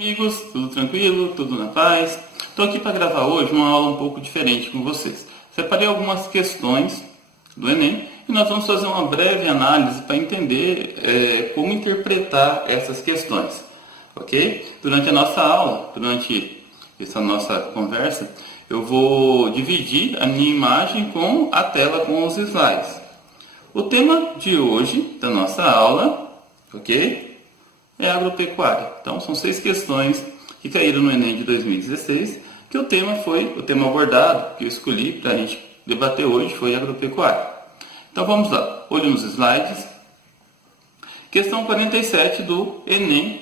Amigos, tudo tranquilo, tudo na paz? Estou aqui para gravar hoje uma aula um pouco diferente com vocês. Separei algumas questões do Enem e nós vamos fazer uma breve análise para entender como interpretar essas questões, ok? Durante a nossa aula, durante essa nossa conversa, eu vou dividir a minha imagem com a tela com os slides. O tema de hoje da nossa aula, ok? É agropecuária. Então, são 6 questões que caíram no Enem de 2016, que o tema abordado, que eu escolhi para a gente debater hoje, foi agropecuária. Então, vamos lá. Olhe nos slides. Questão 47 do Enem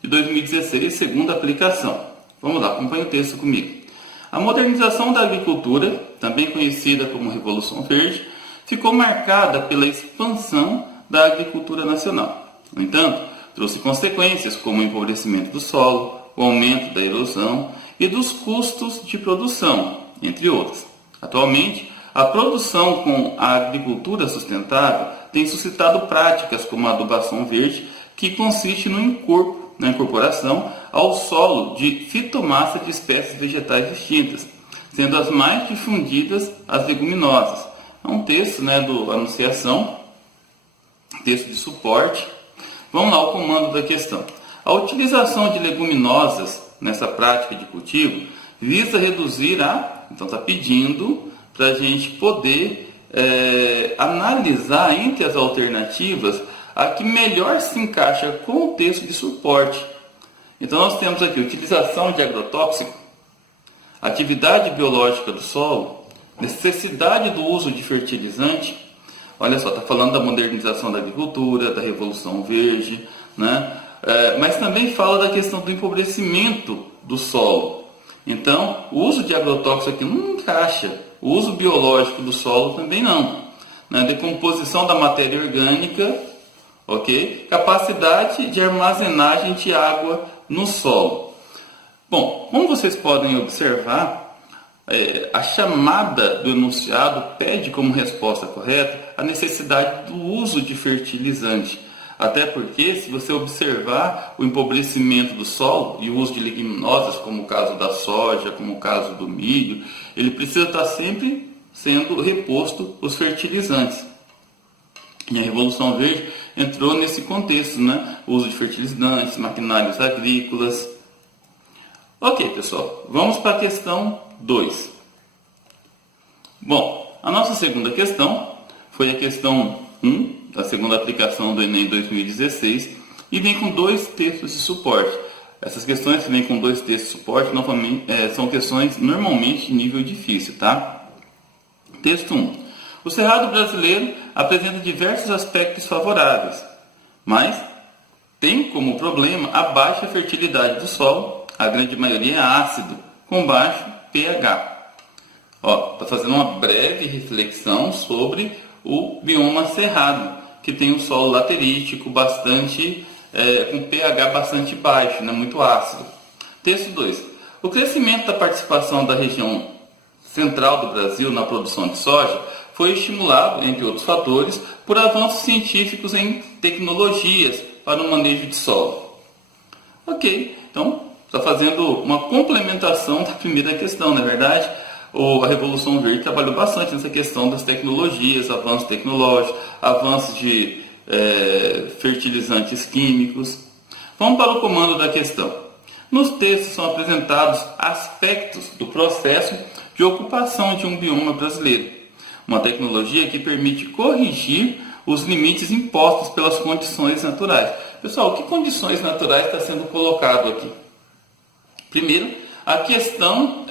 de 2016, segunda aplicação. Vamos lá, acompanhe o texto comigo. A modernização da agricultura, também conhecida como Revolução Verde, ficou marcada pela expansão da agricultura nacional. No entanto, trouxe consequências como o empobrecimento do solo, o aumento da erosão e dos custos de produção, entre outros. Atualmente, a produção com a agricultura sustentável tem suscitado práticas como a adubação verde, que consiste na incorporação ao solo de fitomassa de espécies vegetais distintas, sendo as mais difundidas as leguminosas. É um texto do Anunciação, texto de suporte. Vamos lá, o comando da questão. A utilização de leguminosas nessa prática de cultivo visa reduzir Então está pedindo para a gente poder analisar entre as alternativas a que melhor se encaixa com o texto de suporte. Então nós temos aqui utilização de agrotóxico, atividade biológica do solo, necessidade do uso de fertilizante. Olha só, está falando da modernização da agricultura, da Revolução Verde, mas também fala da questão do empobrecimento do solo. Então, o uso de agrotóxicos aqui não encaixa. O uso biológico do solo também não. Decomposição da matéria orgânica, ok? Capacidade de armazenagem de água no solo. Bom, como vocês podem observar, a chamada do enunciado pede como resposta correta a necessidade do uso de fertilizante. Até porque, se você observar o empobrecimento do solo e o uso de leguminosas, como o caso da soja, como o caso do milho, ele precisa estar sempre sendo reposto os fertilizantes. E a Revolução Verde entrou nesse contexto, o uso de fertilizantes, maquinários agrícolas. Ok, pessoal, vamos para a questão 2. Bom, a nossa segunda questão foi a questão 1, da segunda aplicação do Enem 2016, e vem com 2 textos de suporte. Essas questões que vêm com 2 textos de suporte são questões normalmente de nível difícil, tá? Texto 1. O cerrado brasileiro apresenta diversos aspectos favoráveis, mas tem como problema a baixa fertilidade do solo, a grande maioria é ácido, com baixo pH. Está fazendo uma breve reflexão sobre o bioma cerrado, que tem um solo laterítico com pH bastante baixo, muito ácido. Texto 2. O crescimento da participação da região central do Brasil na produção de soja foi estimulado, entre outros fatores, por avanços científicos em tecnologias para o manejo de solo. Ok, então está fazendo uma complementação da primeira questão, não é verdade? A Revolução Verde trabalhou bastante nessa questão das tecnologias, avanços tecnológicos, avanços de fertilizantes químicos. Vamos para o comando da questão. Nos textos são apresentados aspectos do processo de ocupação de um bioma brasileiro, uma tecnologia que permite corrigir os limites impostos pelas condições naturais. Pessoal, que condições naturais está sendo colocado aqui? Primeiro, a questão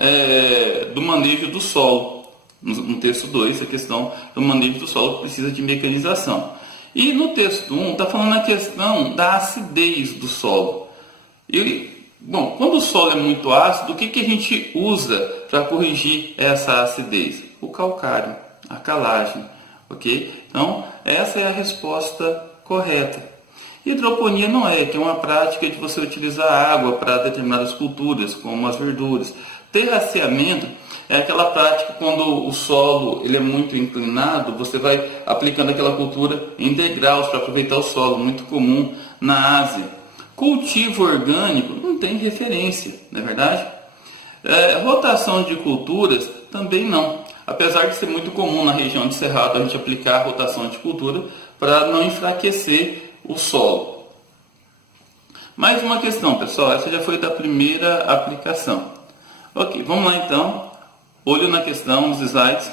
do manejo do solo. No texto 2, a questão do manejo do solo que precisa de mecanização. E no texto 1, está falando a questão da acidez do solo. Quando o solo é muito ácido, o que a gente usa para corrigir essa acidez? O calcário, a calagem. Ok? Então, essa é a resposta correta. Hidroponia não que é uma prática de você utilizar água para determinadas culturas, como as verduras. Terraceamento é aquela prática quando o solo ele é muito inclinado, você vai aplicando aquela cultura em degraus para aproveitar o solo, muito comum na Ásia. Cultivo orgânico não tem referência, não é verdade? Rotação de culturas também não. Apesar de ser muito comum na região de Cerrado a gente aplicar a rotação de cultura para não enfraquecer o solo. Mais uma questão, pessoal, essa já foi da primeira aplicação. Ok, vamos lá então. Olho na questão, nos slides.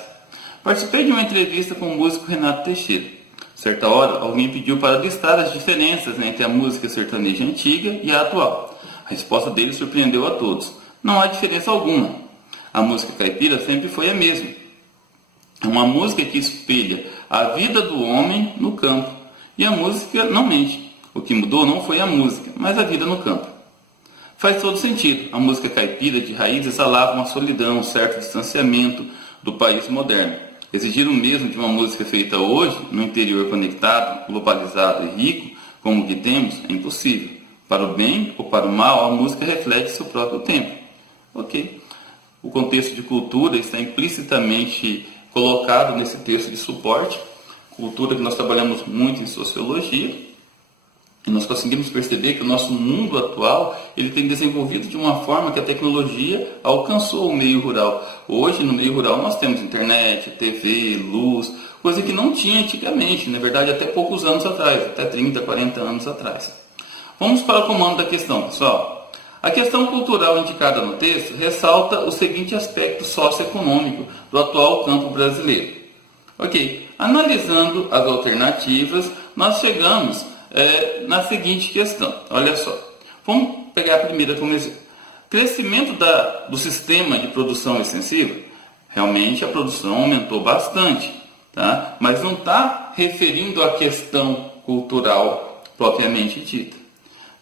Participei de uma entrevista com o músico Renato Teixeira. Certa hora, alguém pediu para listar as diferenças entre a música sertaneja antiga e a atual. A resposta dele surpreendeu a todos. Não há diferença alguma. A música caipira sempre foi a mesma. É uma música que espelha a vida do homem no campo. E a música não mente. O que mudou não foi a música, mas a vida no campo. Faz todo sentido. A música caipira de raiz exalava uma solidão, um certo distanciamento do país moderno. Exigir o mesmo de uma música feita hoje, no interior conectado, globalizado e rico, como o que temos, é impossível. Para o bem ou para o mal, a música reflete seu próprio tempo. Ok. O contexto de cultura está implicitamente colocado nesse texto de suporte. Cultura que nós trabalhamos muito em sociologia. E nós conseguimos perceber que o nosso mundo atual ele tem desenvolvido de uma forma que a tecnologia alcançou o meio rural. Hoje, no meio rural, nós temos internet, TV, luz, coisa que não tinha antigamente, na verdade, até poucos anos atrás, até 30, 40 anos atrás. Vamos para o comando da questão, pessoal. A questão cultural indicada no texto ressalta o seguinte aspecto socioeconômico do atual campo brasileiro. Ok, analisando as alternativas, nós chegamos na seguinte questão. Olha só, vamos pegar a primeira como exemplo. Crescimento do sistema de produção extensiva, realmente a produção aumentou bastante, tá? Mas não está referindo à questão cultural propriamente dita.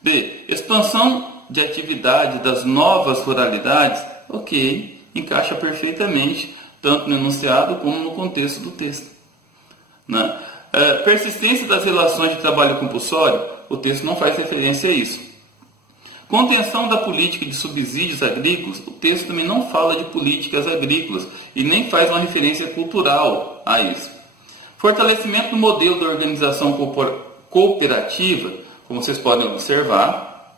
B. Expansão de atividade das novas ruralidades, ok, encaixa perfeitamente tanto no enunciado como no contexto do texto, né? Persistência das relações de trabalho compulsório, o texto não faz referência a isso. Contenção da política de subsídios agrícolas, o texto também não fala de políticas agrícolas e nem faz uma referência cultural a isso. Fortalecimento do modelo da organização cooperativa, como vocês podem observar,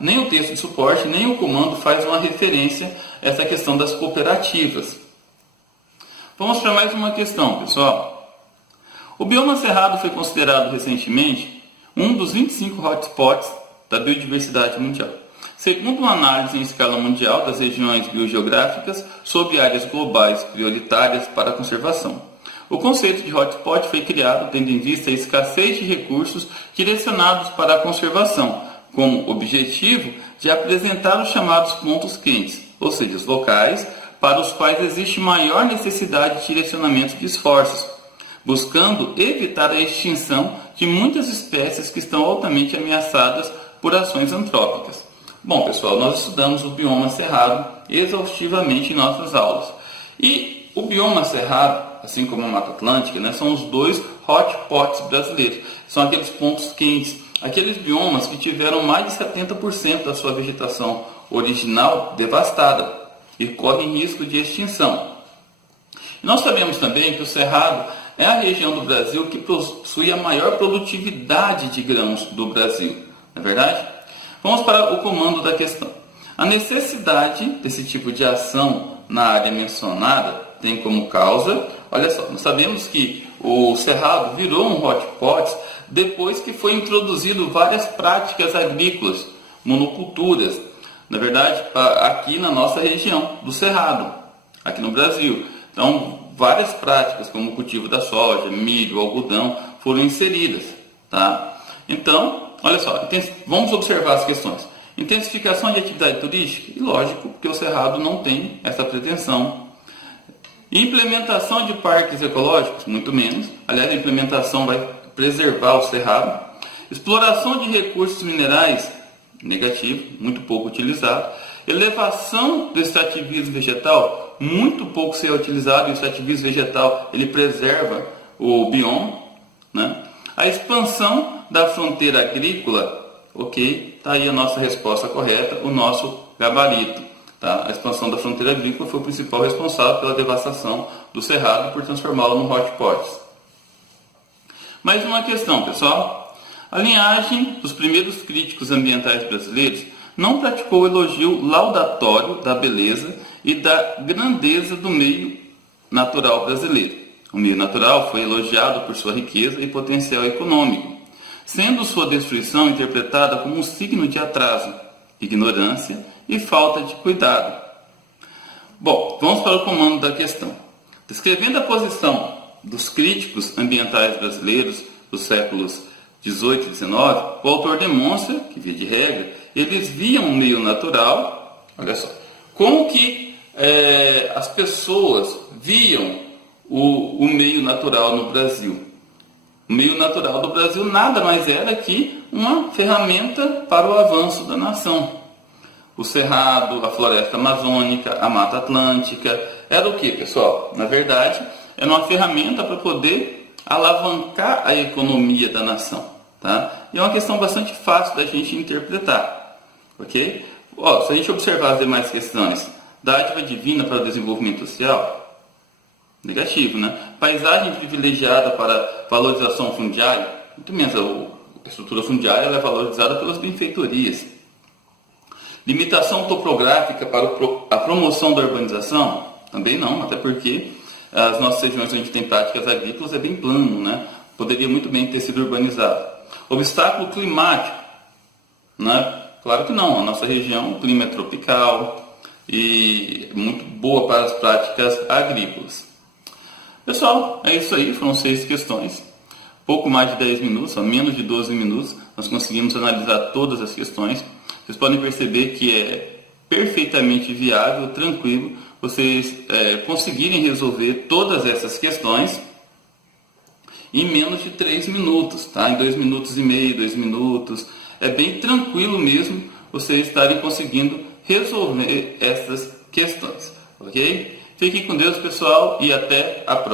nem o texto de suporte, nem o comando faz uma referência a essa questão das cooperativas. Vamos para mais uma questão, pessoal. O bioma cerrado foi considerado recentemente um dos 25 hotspots da biodiversidade mundial, segundo uma análise em escala mundial das regiões biogeográficas sobre áreas globais prioritárias para a conservação. O conceito de hotspot foi criado tendo em vista a escassez de recursos direcionados para a conservação, com o objetivo de apresentar os chamados pontos quentes, ou seja, os locais para os quais existe maior necessidade de direcionamento de esforços, buscando evitar a extinção de muitas espécies que estão altamente ameaçadas por ações antrópicas. Bom, pessoal, nós estudamos o bioma cerrado exaustivamente em nossas aulas. E o bioma cerrado, assim como a Mata Atlântica, né, são os dois hotspots brasileiros. São aqueles pontos quentes, aqueles biomas que tiveram mais de 70% da sua vegetação original devastada e correm risco de extinção. Nós sabemos também que o Cerrado é a região do Brasil que possui a maior produtividade de grãos do Brasil, não é verdade? Vamos para o comando da questão. A necessidade desse tipo de ação na área mencionada tem como causa, olha só, nós sabemos que o Cerrado virou um hotspot depois que foi introduzido várias práticas agrícolas, monoculturas, na verdade, aqui na nossa região do Cerrado, aqui no Brasil. Então, várias práticas, como o cultivo da soja, milho, algodão, foram inseridas, tá? Então, olha só, vamos observar as questões. Intensificação de atividade turística, e lógico, porque o Cerrado não tem essa pretensão. Implementação de parques ecológicos, muito menos. Aliás, a implementação vai preservar o Cerrado. Exploração de recursos minerais, negativo, muito pouco utilizado. Elevação do extrativismo vegetal, muito pouco ser utilizado. E o extrativismo vegetal ele preserva o bioma, né? A expansão da fronteira agrícola, ok, está aí a nossa resposta correta, o nosso gabarito. Tá? A expansão da fronteira agrícola foi o principal responsável pela devastação do Cerrado por transformá-lo no hotspot. Mais uma questão, pessoal. A linhagem dos primeiros críticos ambientais brasileiros não praticou o elogio laudatório da beleza e da grandeza do meio natural brasileiro. O meio natural foi elogiado por sua riqueza e potencial econômico, sendo sua destruição interpretada como um signo de atraso, ignorância e falta de cuidado. Bom, vamos para o comando da questão. Descrevendo a posição dos críticos ambientais brasileiros dos séculos 18 e 19, o autor demonstra que, via de regra, eles viam o meio natural, olha só, como que as pessoas viam o meio natural no Brasil. O meio natural do Brasil nada mais era que uma ferramenta para o avanço da nação. O cerrado, a floresta amazônica, a mata atlântica, era o que, pessoal? Na verdade, era uma ferramenta para poder alavancar a economia da nação. Tá? E é uma questão bastante fácil da gente interpretar. Ok? Se a gente observar as demais questões, dádiva divina para o desenvolvimento social, negativo, né? Paisagem privilegiada para valorização fundiária, muito menos a estrutura fundiária ela é valorizada pelas benfeitorias. Limitação topográfica para a promoção da urbanização, também não, até porque as nossas regiões onde tem práticas agrícolas é bem plano, né? Poderia muito bem ter sido urbanizado. Obstáculo climático, né? Claro que não, a nossa região, o clima é tropical e muito boa para as práticas agrícolas. Pessoal, é isso aí, foram 6 questões, pouco mais de 10 minutos, a menos de 12 minutos, nós conseguimos analisar todas as questões. Vocês podem perceber que é perfeitamente viável, tranquilo, vocês conseguirem resolver todas essas questões em menos de 3 minutos, tá? Em 2 minutos e meio, 2 minutos, é bem tranquilo mesmo vocês estarem conseguindo resolver essas questões, ok? Fiquem com Deus, pessoal, e até a próxima.